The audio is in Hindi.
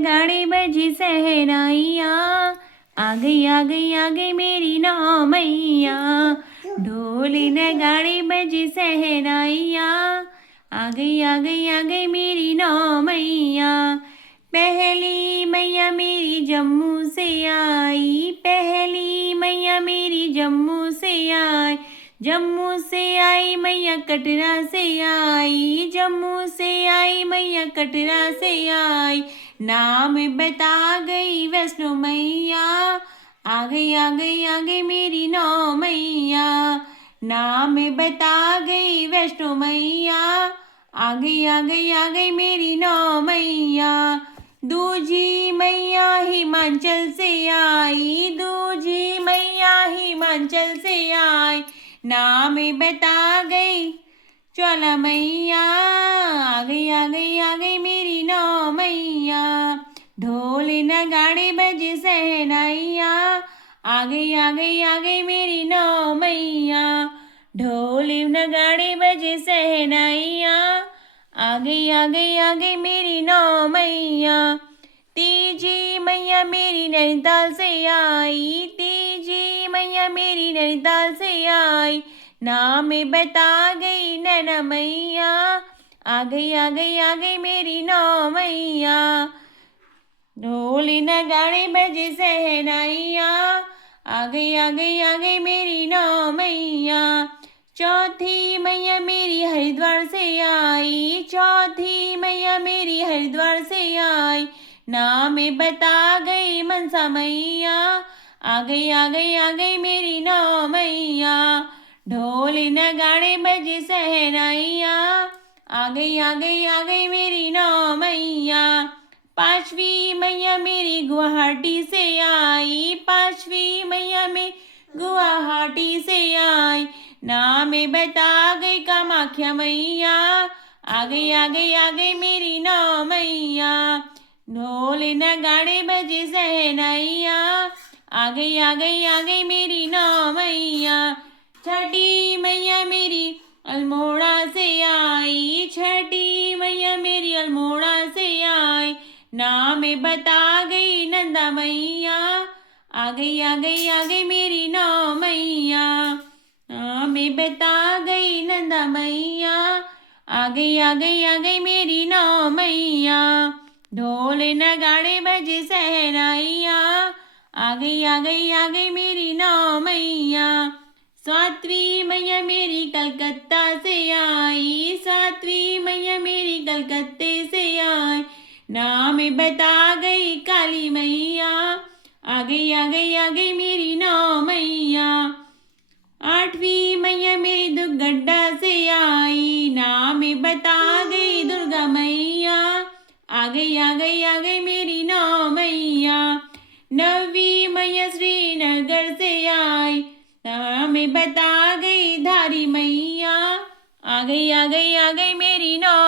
नगाड़े बजी सहनाइया, आ गई मेरी नौ मैया। ढोल नगाड़े बजी सहनाइया, आ गई मेरी नौ मैया। पहली मैया मेरी जम्मू से आई, पहली मैया मेरी जम्मू से आई। जम्मू से आई मैया कटरा से आई, जम्मू से आई मैया कटरा से आई। नाम बता गई वैष्णो मैया, आ गई मेरी नौ मैया। नाम बता गई वैष्णो मैया, आ गई मेरी नौ मैया। दूजी मैया हिमाचल से आई, दूजी मैया हिमाचल से आई। नाम बता गई ज्वाला मैया, आ गई मेरी नौ मैया। ढोल नगाड़े बजे सहनाइया, आ गई मेरी नौ मैया। ढोल नगाड़े बजे सहनाइया, आ गई मेरी नौ मैया। तीजी मैया मेरी नैनीताल से आई, तीजी मैया मेरी नैनीताल से आई। नाम बता गई नैना मैया, आ गई मेरी नौ मैया। ढोल नगाड़े बजे सहनाइया, आ गई मेरी नौ मैया। चौथी मैया मेरी हरिद्वार से आई, चौथी मैया मेरी हरिद्वार से आई। नाम बता गई मनसा मैया, आ गई मेरी नौ मैया। ढोल नगाड़े बजे सहनाइया, आ गई मेरी नौ मैया। पांचवी मैया मेरी गुवाहाटी से आई, पांचवी मैया में गुवाहाटी से आई। नाम बता गई कामाख्या मैया, आ गई मेरी नौ मैया। ढोल नगाड़े बजे सहनाइया, आ गई मेरी नौ मैया। छठी मैया मेरी अल्मोड़ा से आई, छठी मैया मेरी अल्मोड़ा से आई। नाम बता गई नंदा मैया, आ गई मेरी नौ मैया। नाम बता गई नंदा मैया, आ गई मेरी नौ मैया। ढोल नगाड़े बजे सहनाइया, आ गई मेरी नौ मैया। सातवीं मैया मेरी कलकत्ता से आई, सातवीं मैया मेरी कलकत्ते से आई। नाम बता गई काली मैया, आ गई मेरी नौ मैया। आठवीं मैया मेरी दुर्गड्डा से आई, नाम बता गई दुर्गा मैया, आ गई मेरी नौ मैया। नवीं मैया श्रीनगर से आई, नाम बता गई धारी मैया, आ गई मेरी नौ